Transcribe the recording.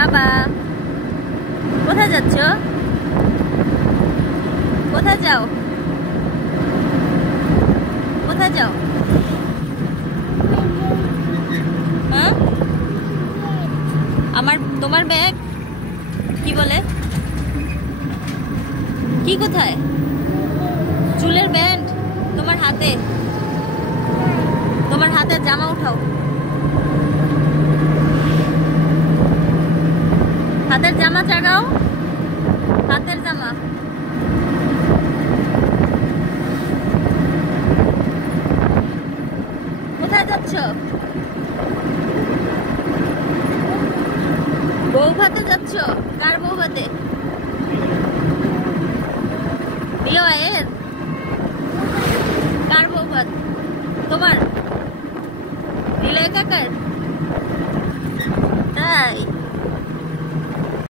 বাবা কোথায় যাচ্ছ? কোথায় যাও? কোথায় যাও? হ্যাঁ তোমার ব্যাগ কি বলে? কি কোথায়? চুলের ব্যান্ড তোমার হাতে? তোমার হাতের জামা উঠাও। হাতের জামা জাগাও। হাতের জামা কোথায় যাচ্ছ? বউ ভাতে যাচ্ছ? কার বউ ভাতে? বিয়ের? কার বউ ভাত? তোমার? রিলয় কাকার? তাই